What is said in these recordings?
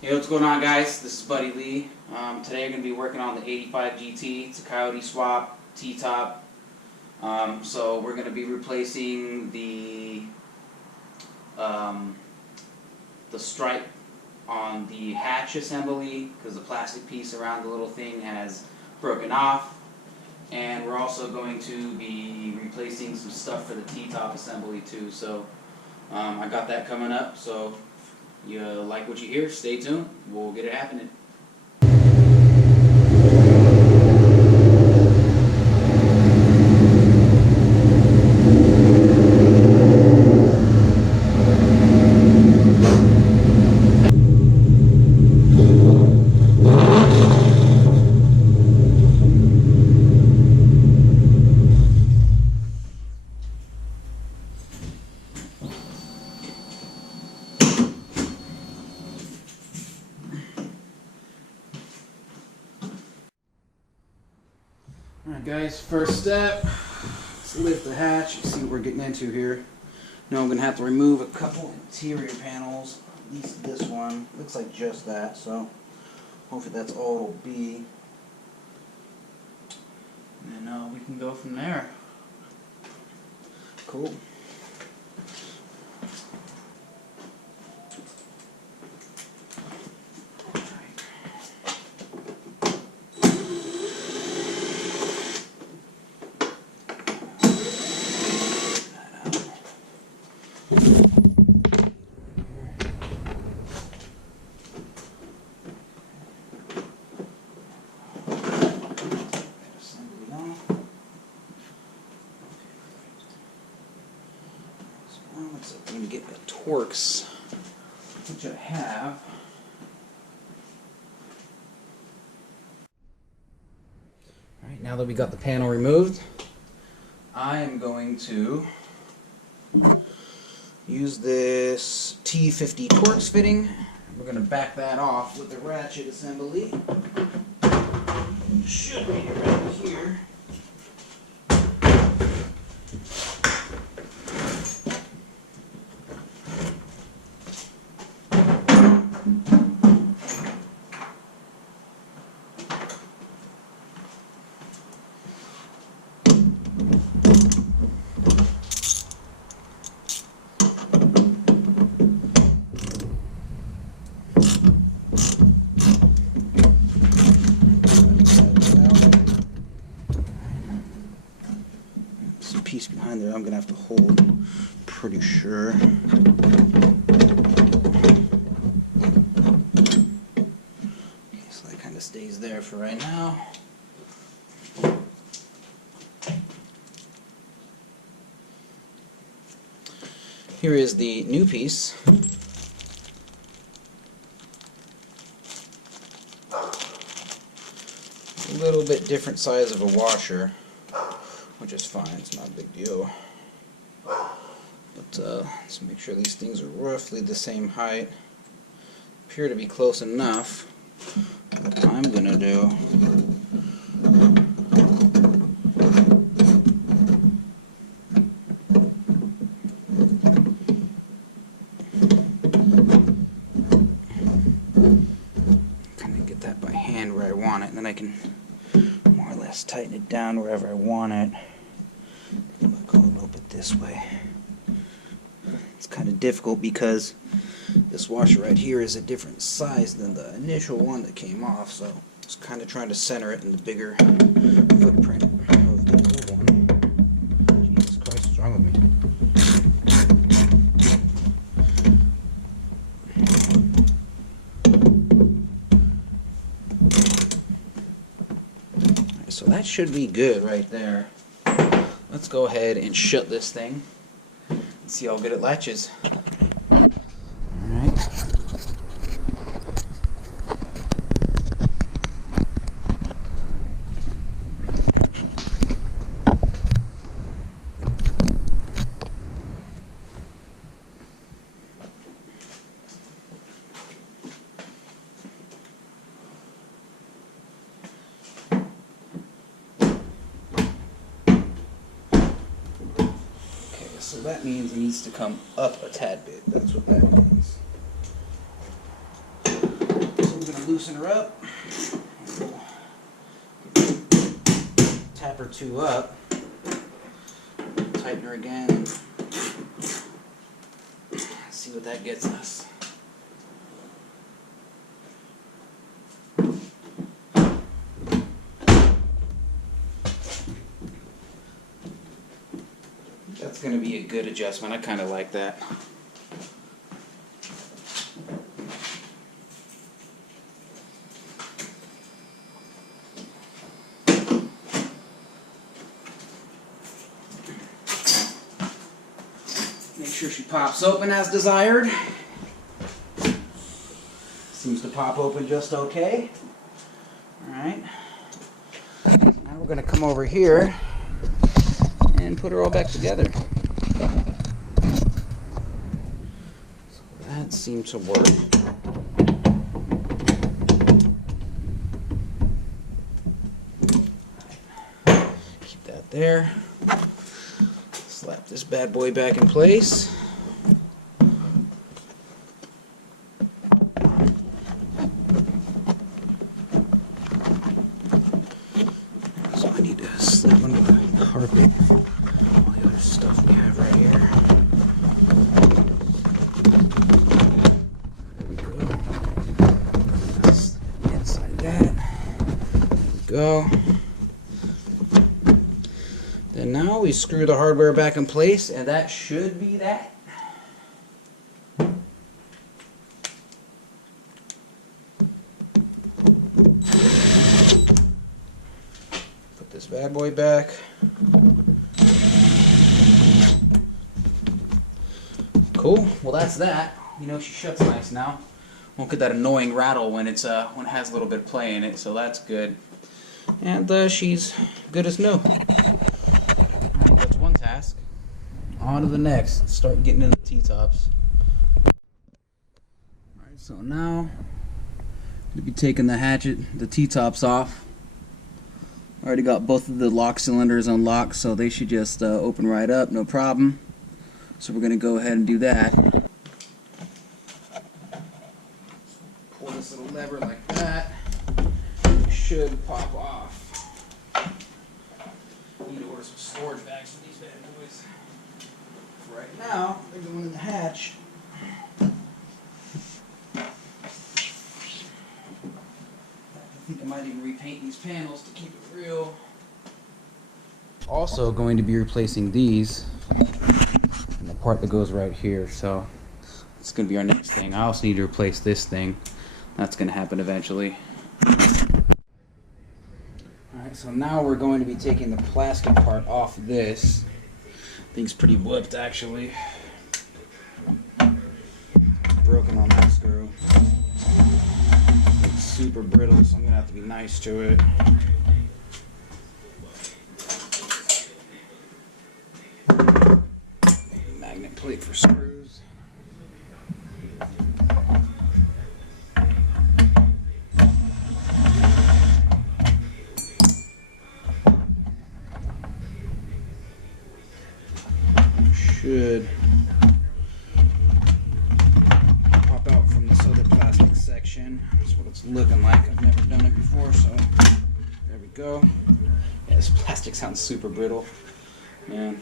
Hey, what's going on, guys? This is Buddy Lee. Today I'm going to be working on the 85 GT. It's a Coyote swap T-top. So we're going to be replacing the stripe on the hatch assembly because the plastic piece around the little thing has broken off. And we're also going to be replacing some stuff for the T-top assembly too. So I got that coming up. So you like what you hear, stay tuned. We'll get it happening. Alright guys, first step, let's lift the hatch. You see what we're getting into here. Now I'm going to have to remove a couple interior panels. At least this one. Looks like just that, so hopefully that's all it'll be. And then we can go from there. Cool. Looks like I'm going to get the Torx, which I have. Alright, now that we got the panel removed, I am going to use this T50 Torx fitting. We're going to back that off with the ratchet assembly. Should be right here. Piece behind there I'm gonna have to hold, pretty sure. Okay, so that kind of stays there for right now. Here is the new piece. A little bit different size of a washer, which is fine, it's not a big deal. But let's make sure these things are roughly the same height. Appear to be close enough. What I'm gonna do, kind of get that by hand where I want it, and then I can more or less tighten it down wherever I want it. I'll go a little bit this way. It's kind of difficult because this washer right here is a different size than the initial one that came off, so it's kind of trying to center it in the bigger footprint of the old one. Jesus Christ, what's wrong with me? So that should be good right there. Let's go ahead and shut this thing and see how good it latches. Alright. So that means it needs to come up a tad bit. That's what that means. loosen her up. Tap her two up. Tighten her again. See what that gets us. That's going to be a good adjustment. I kind of like that. Make sure she pops open as desired. Seems to pop open just okay. Alright. Now we're going to come over here and put her all back together. So that seemed to work. Keep that there. Slap this bad boy back in place. So I need to slip under the carpet all the other stuff we have right here. There we go. That's inside that. There we go. Then now we screw the hardware back in place, and that should be that. Put this bad boy back. Cool. Well, that's that. You know, she shuts nice now. Won't get that annoying rattle when it's when it has a little bit of play in it, so that's good. And she's good as new. That's one task. On to the next. Start getting into the T-Tops. Alright, so now we'll be taking the T-Tops off. Already got both of the lock cylinders unlocked, so they should just open right up, no problem. So we're going to go ahead and do that. Pull this little lever like that. It should pop off. Need to order some storage bags for these bad boys. For right now, they're going in the hatch. I think I might even repaint these panels to keep it real. Also going to be replacing these and the part that goes right here, so it's going to be our next thing. I also need to replace this thing. That's going to happen eventually. Alright, so now we're going to be taking the plastic part off this. Thing's pretty whooped actually. Broken on that screw. It's super brittle, so I'm going to have to be nice to it. Magnet plate for screws. Should pop out from this other plastic section. That's what it's looking like. I've never done it before, so there we go. Yeah, this plastic sounds super brittle. Man,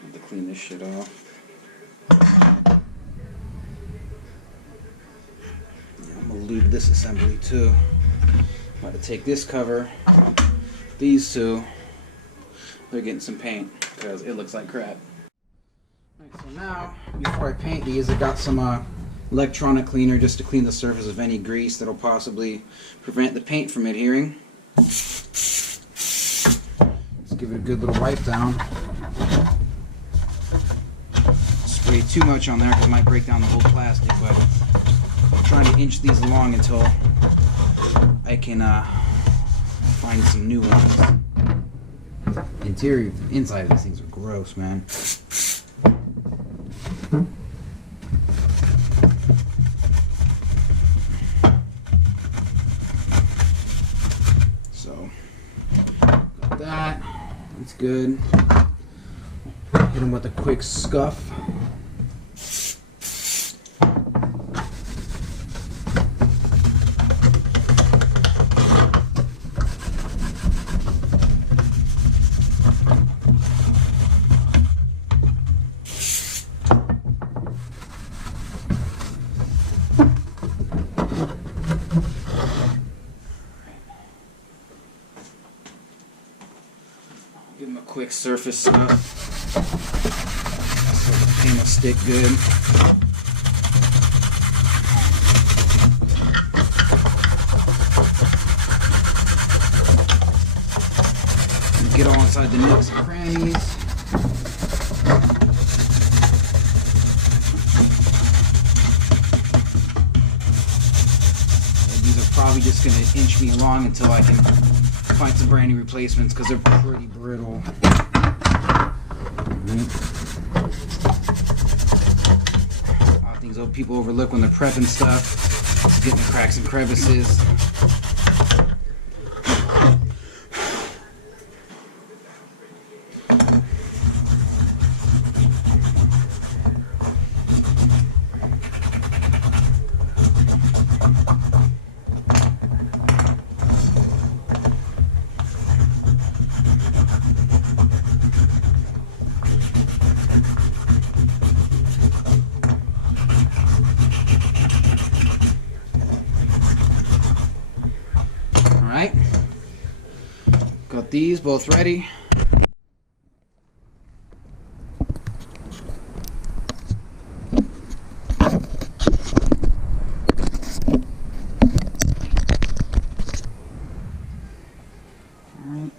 I have to clean this shit off. Yeah, I'm gonna lube this assembly too. I'm about to take this cover, these two, they're getting some paint because it looks like crap. Alright, so now, before I paint these, I got some electronic cleaner just to clean the surface of any grease that'll possibly prevent the paint from adhering. Let's give it a good little wipe down. Spray too much on there because it might break down the whole plastic, but I'm trying to inch these along until I can find some new ones. Interior, inside of these things are gross, man. So, got that. That's good. Hit them with a quick scuff. quick surface stuff so the paint will stick good. Get all inside the nooks and crannies. And these are probably just going to inch me along until I can find some brand new replacements because they're pretty brittle. A lot of things people overlook when they're prepping stuff. It's getting the cracks and crevices. Alright, got these both ready. Alright,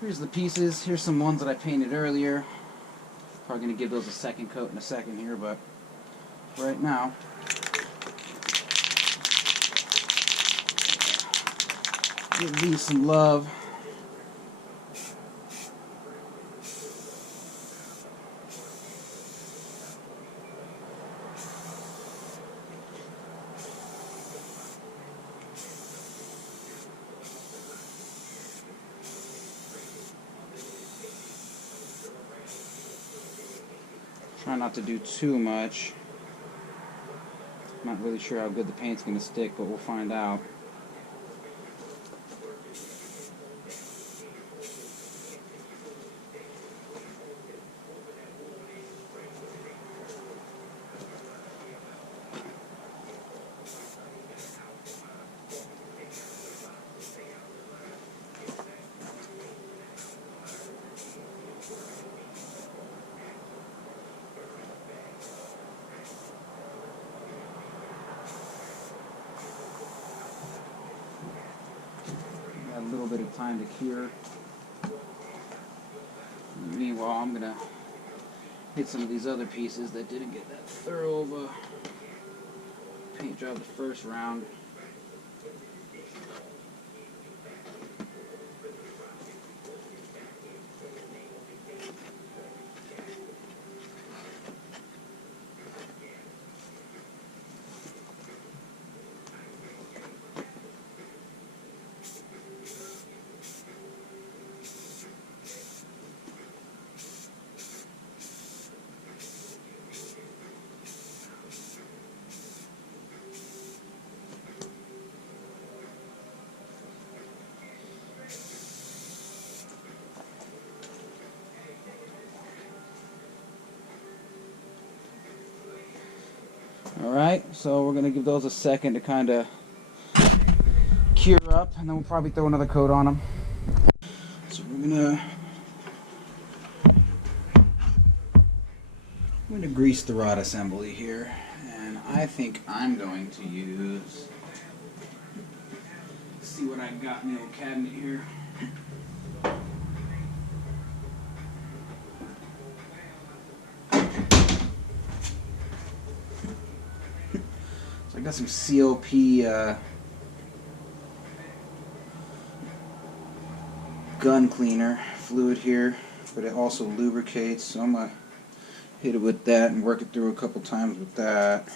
here's the pieces. Here's some ones that I painted earlier. Probably going to give those a second coat in a second here, but right now, give these some love. Try not to do too much. Not really sure how good the paint's going to stick, but we'll find out. A little bit of time to cure. Meanwhile, I'm gonna hit some of these other pieces that didn't get that thorough of a paint job the first round. Alright, so we're going to give those a second to kind of cure up, and then we'll probably throw another coat on them. So we're going to grease the rod assembly here, and I think I'm going to use, let's see what I got in the old cabinet here. I got some COP gun cleaner fluid here, but it also lubricates, so I'm going to hit it with that and work it through a couple times with that.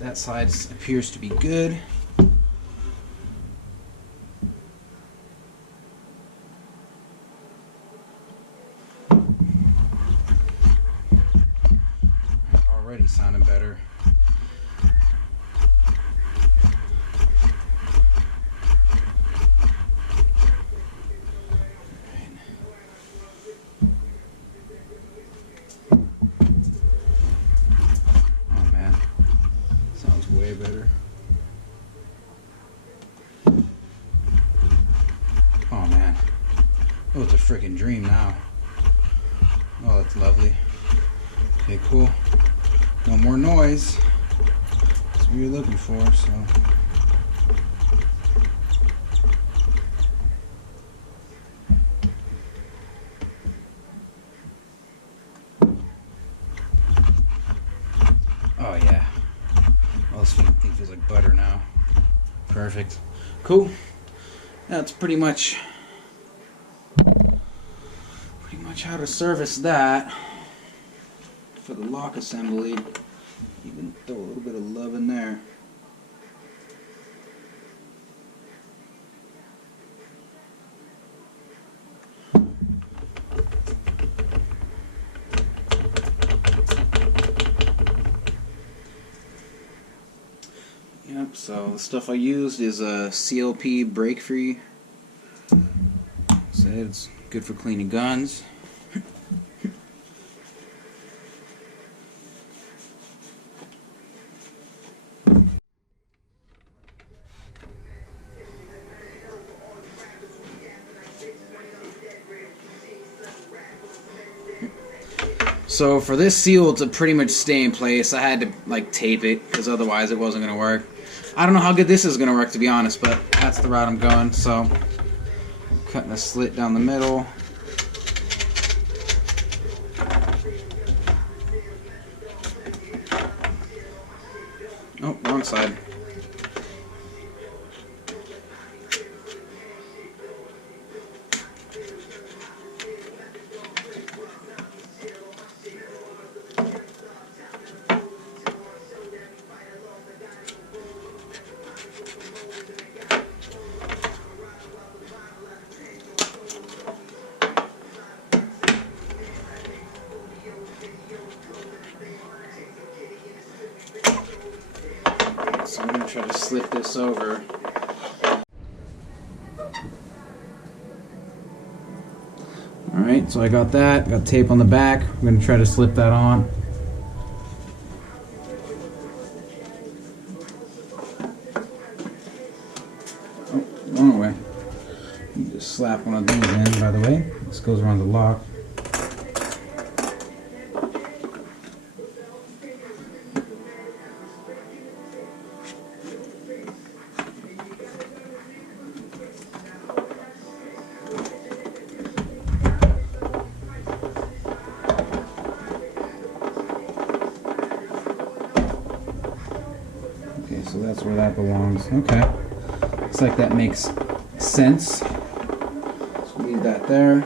That side appears to be good. already sounding better. Oh man, sounds way better. Oh man, oh, it's a freaking dream now. Oh, that's lovely. Okay, cool. No more noise. That's what you're looking for, so. Oh yeah. Well, this thing feels like butter now. Perfect. Cool. That's pretty much how to service that. For the lock assembly, you can throw a little bit of love in there. Yep, so the stuff I used is a CLP brake free. So it's good for cleaning guns. So for this seal to pretty much stay in place, I had to like tape it because otherwise it wasn't going to work. I don't know how good this is going to work, to be honest, but that's the route I'm going. So I'm cutting a slit down the middle. Oh, wrong side. So I'm going to try to slip this over. Alright, so I got that. Got tape on the back. I'm going to try to slip that on. Oh, wrong way. You just slap one of these in, by the way. This goes around the lock. So that's where that belongs. Okay. Looks like that makes sense. So leave that there.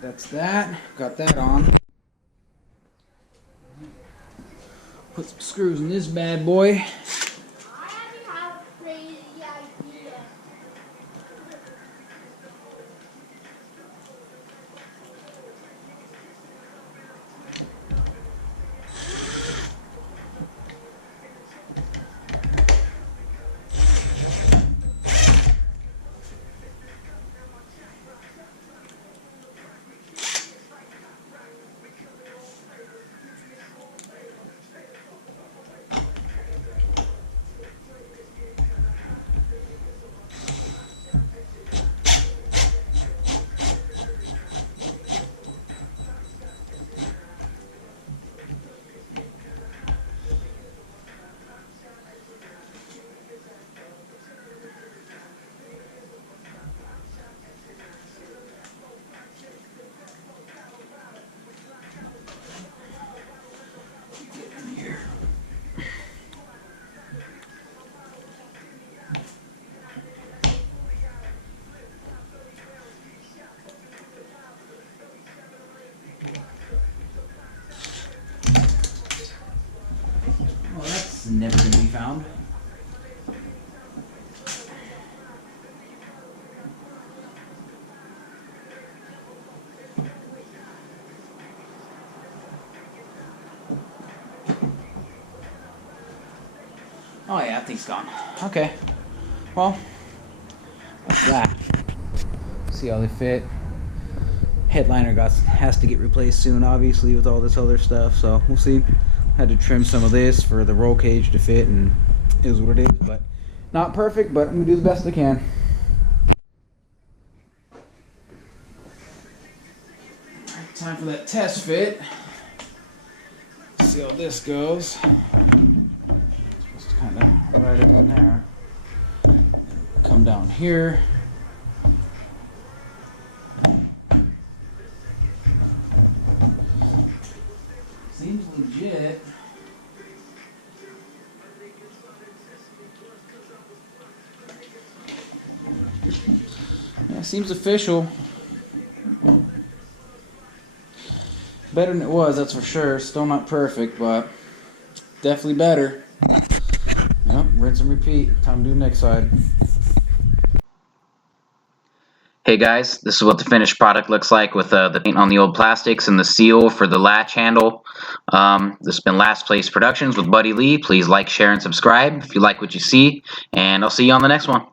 That's that. Got that on. Put some screws in this bad boy. Never going to be found. Oh yeah, that thing's gone. Okay. Well, that's that. See how they fit. Headliner has to get replaced soon, obviously, with all this other stuff, so we'll see. Had to trim some of this for the roll cage to fit, and it is what it is, but not perfect, but I'm gonna do the best I can. Alright, time for that test fit. See how this goes. Just kind of right up in there. Come down here. Seems legit. Yeah, seems official. Better than it was, that's for sure. Still not perfect, but definitely better. Yep, rinse and repeat. Time to do the next side. Hey guys, this is what the finished product looks like with the paint on the old plastics and the seal for the latch handle. This has been Last Place Productions with Buddy Lee. Please like, share, and subscribe if you like what you see, and I'll see you on the next one.